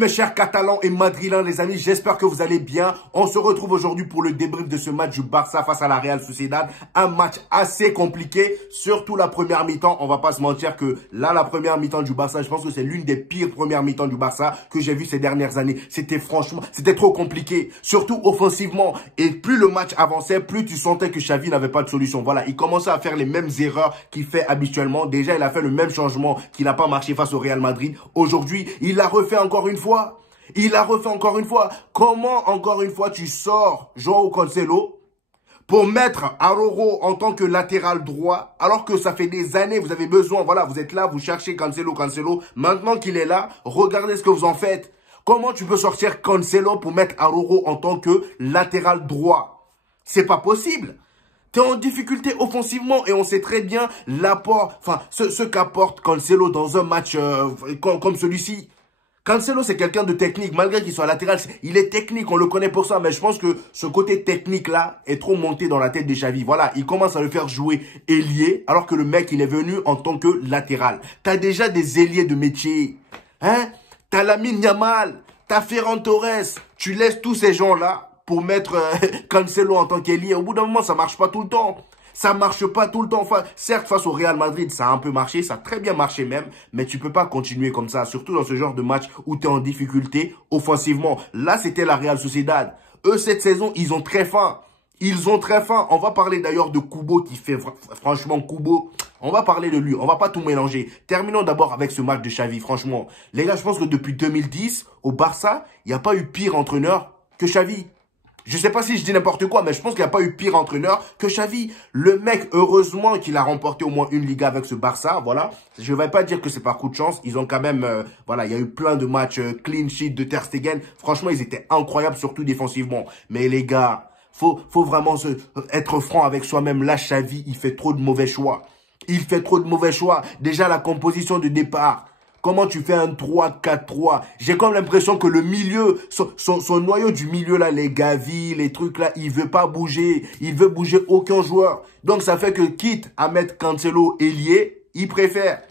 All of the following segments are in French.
Mes chers Catalans et Madrilèns, les amis, j'espère que vous allez bien. On se retrouve aujourd'hui pour le débrief de ce match du Barça face à la Real Sociedad. Un match assez compliqué, surtout la première mi-temps. On va pas se mentir que là, la première mi-temps du Barça, je pense que c'est l'une des pires premières mi-temps du Barça que j'ai vu ces dernières années. C'était trop compliqué, surtout offensivement. Et plus le match avançait, plus tu sentais que Xavi n'avait pas de solution. Voilà, il commençait à faire les mêmes erreurs qu'il fait habituellement. Déjà, il a fait le même changement qui n'a pas marché face au Real Madrid. Aujourd'hui, il l'a refait encore une fois. Il a refait encore une fois. Comment encore une fois tu sors João Cancelo pour mettre Araujo en tant que latéral droit alors que ça fait des années, vous avez besoin, voilà, vous êtes là, vous cherchez Cancelo. Maintenant qu'il est là, regardez ce que vous en faites. Comment tu peux sortir Cancelo pour mettre Araujo en tant que latéral droit? C'est pas possible. Tu es en difficulté offensivement et on sait très bien l'apport, enfin, ce qu'apporte Cancelo dans un match comme celui-ci. Cancelo, c'est quelqu'un de technique. Malgré qu'il soit latéral, il est technique. On le connaît pour ça. Mais je pense que ce côté technique-là est trop monté dans la tête de Xavi. Voilà, il commence à le faire jouer ailier alors que le mec, il est venu en tant que latéral. T'as déjà des ailiers de métier. Hein? T'as Lamine Yamal, t'as Ferran Torres. Tu laisses tous ces gens-là pour mettre Cancelo en tant qu'ailier. Au bout d'un moment, ça marche pas tout le temps. Ça marche pas tout le temps. Enfin, certes, face au Real Madrid, ça a un peu marché. Ça a très bien marché même. Mais tu peux pas continuer comme ça. Surtout dans ce genre de match où tu es en difficulté offensivement. Là, c'était la Real Sociedad. Eux, cette saison, ils ont très faim. Ils ont très faim. On va parler d'ailleurs de Kubo qui fait franchement Kubo. On va parler de lui. On va pas tout mélanger. Terminons d'abord avec ce match de Xavi. Franchement, les gars, je pense que depuis 2010, au Barça, il n'y a pas eu pire entraîneur que Xavi. Je sais pas si je dis n'importe quoi, mais je pense qu'il n'y a pas eu pire entraîneur que Xavi. Le mec, heureusement qu'il a remporté au moins une Liga avec ce Barça, voilà. Je vais pas dire que c'est par coup de chance. Ils ont quand même, voilà, il y a eu plein de matchs clean sheet de Ter Stegen. Franchement, ils étaient incroyables, surtout défensivement. Mais les gars, faut vraiment être franc avec soi-même. Là, Xavi, il fait trop de mauvais choix. Il fait trop de mauvais choix. Déjà, la composition de départ. Comment tu fais un 3-4-3? J'ai comme l'impression que le milieu, son noyau du milieu là, les Gavi, les trucs là, il veut pas bouger. Il veut bouger aucun joueur. Donc ça fait que quitte à mettre Cancelo ailier, il préfère.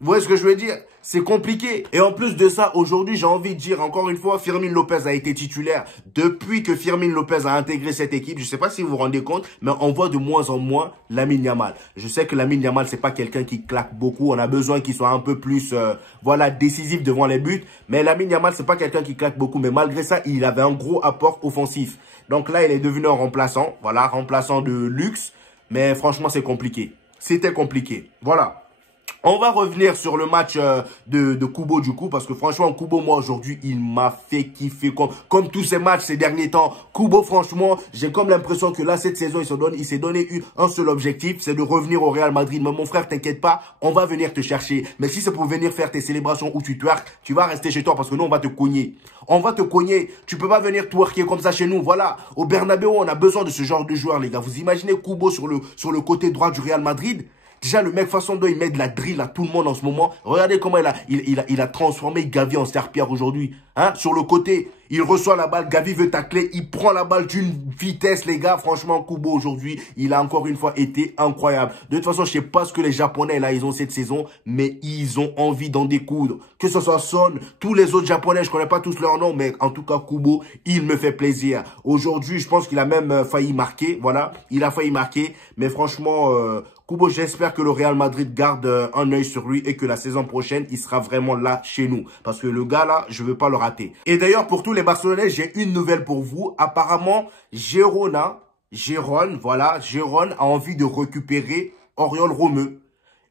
Vous voyez ce que je veux dire? C'est compliqué. Et en plus de ça, aujourd'hui, j'ai envie de dire, encore une fois, Fermín López a été titulaire. Depuis que Fermín López a intégré cette équipe, je ne sais pas si vous vous rendez compte, mais on voit de moins en moins Lamine Yamal. Je sais que Lamine Yamal, c'est pas quelqu'un qui claque beaucoup. On a besoin qu'il soit un peu plus, voilà, décisif devant les buts. Mais Lamine Yamal, c'est pas quelqu'un qui claque beaucoup. Mais malgré ça, il avait un gros apport offensif. Donc là, il est devenu un remplaçant. Voilà, remplaçant de luxe. Mais franchement, c'est compliqué. C'était compliqué. Voilà. On va revenir sur le match de Kubo du coup, parce que franchement, Kubo, moi, aujourd'hui, il m'a fait kiffer comme tous ces matchs ces derniers temps. Kubo, franchement, j'ai comme l'impression que là, cette saison, il s'est donné un seul objectif, c'est de revenir au Real Madrid. Mais mon frère, t'inquiète pas, on va venir te chercher. Mais si c'est pour venir faire tes célébrations où tu twerk, tu vas rester chez toi parce que nous, on va te cogner. On va te cogner. Tu peux pas venir twerker comme ça chez nous. Voilà. Au Bernabéu, on a besoin de ce genre de joueurs, les gars. Vous imaginez Kubo sur le côté droit du Real Madrid? Déjà, le mec, façon dont il met de la drill à tout le monde en ce moment. Regardez comment il a transformé Gavi en serpillère aujourd'hui. Hein, sur le côté, il reçoit la balle, Gavi veut tacler, il prend la balle d'une vitesse, les gars. Franchement, Kubo aujourd'hui, il a encore une fois été incroyable. De toute façon, je sais pas ce que les Japonais, là, ils ont cette saison, mais ils ont envie d'en découdre. Que ce soit Son, tous les autres Japonais, je connais pas tous leurs noms, mais en tout cas, Kubo, il me fait plaisir. Aujourd'hui, je pense qu'il a même failli marquer. Voilà, il a failli marquer. Mais franchement, Kubo, j'espère que le Real Madrid garde un œil sur lui et que la saison prochaine, il sera vraiment là chez nous. Parce que le gars là, je veux pas le rater. Et d'ailleurs, pour tous les Barcelonais, j'ai une nouvelle pour vous. Apparemment, Gérone a envie de récupérer Oriol Romeu.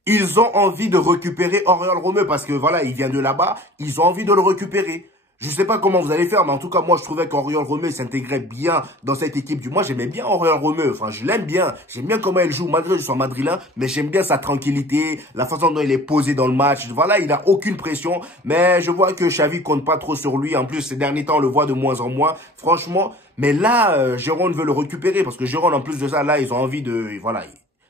Ils ont envie de récupérer Oriol Romeu parce que voilà, il vient de là-bas. Ils ont envie de le récupérer. Je sais pas comment vous allez faire, mais en tout cas, moi, je trouvais qu'Oriol Romeu s'intégrait bien dans cette équipe. Moi, j'aimais bien Oriol Romeu. Enfin, je l'aime bien. J'aime bien comment il joue, malgré que je sois madrilène, mais j'aime bien sa tranquillité, la façon dont il est posé dans le match. Voilà, il a aucune pression, mais je vois que Xavi compte pas trop sur lui. En plus, ces derniers temps, on le voit de moins en moins. Franchement, mais là, Gérone veut le récupérer parce que Gérone, en plus de ça, là, ils ont envie de, voilà.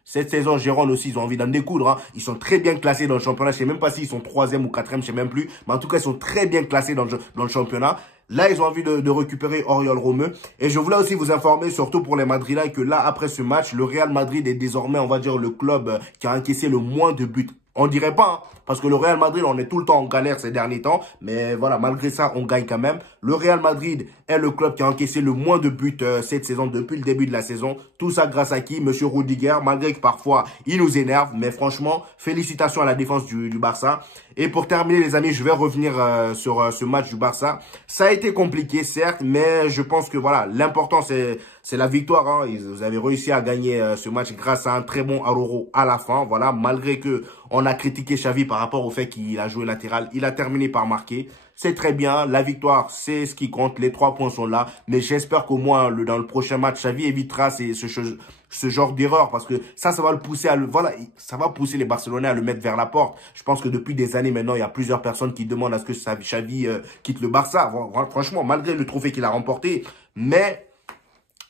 Cette saison, Gérone aussi, ils ont envie d'en découdre. Hein. Ils sont très bien classés dans le championnat. Je sais même pas s'ils sont 3e ou 4e, je sais même plus. Mais en tout cas, ils sont très bien classés dans le championnat. Là, ils ont envie de récupérer Oriol Romeu. Et je voulais aussi vous informer, surtout pour les Madrilènes, que là, après ce match, le Real Madrid est désormais, on va dire, le club qui a encaissé le moins de buts. On dirait pas, hein. Parce que le Real Madrid, on est tout le temps en galère ces derniers temps. Mais voilà, malgré ça, on gagne quand même. Le Real Madrid est le club qui a encaissé le moins de buts cette saison depuis le début de la saison. Tout ça grâce à qui? Monsieur Rudiger, malgré que parfois, il nous énerve. Mais franchement, félicitations à la défense du Barça. Et pour terminer, les amis, je vais revenir sur ce match du Barça. Ça a été compliqué, certes, mais je pense que voilà, l'important, c'est la victoire. Hein. Vous avez réussi à gagner ce match grâce à un très bon Araujo à la fin. Voilà, malgré que on a critiqué Xavi par rapport au fait qu'il a joué latéral, il a terminé par marquer. C'est très bien, la victoire, c'est ce qui compte, les 3 points sont là. Mais j'espère qu'au moins, dans le prochain match, Xavi évitera ce genre d'erreur. Parce que ça va le pousser voilà, ça va pousser les Barcelonais à le mettre vers la porte. Je pense que depuis des années maintenant, il y a plusieurs personnes qui demandent à ce que Xavi quitte le Barça. Franchement, malgré le trophée qu'il a remporté. Mais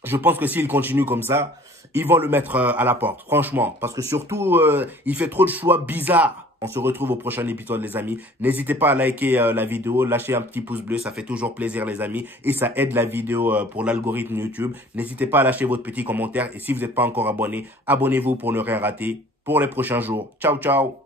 je pense que s'il continue comme ça, ils vont le mettre à la porte, franchement. Parce que surtout, il fait trop de choix bizarres. On se retrouve au prochain épisode, les amis. N'hésitez pas à liker la vidéo, lâcher un petit pouce bleu, ça fait toujours plaisir, les amis. Et ça aide la vidéo pour l'algorithme YouTube. N'hésitez pas à lâcher votre petit commentaire. Et si vous n'êtes pas encore abonné, abonnez-vous pour ne rien rater pour les prochains jours. Ciao, ciao!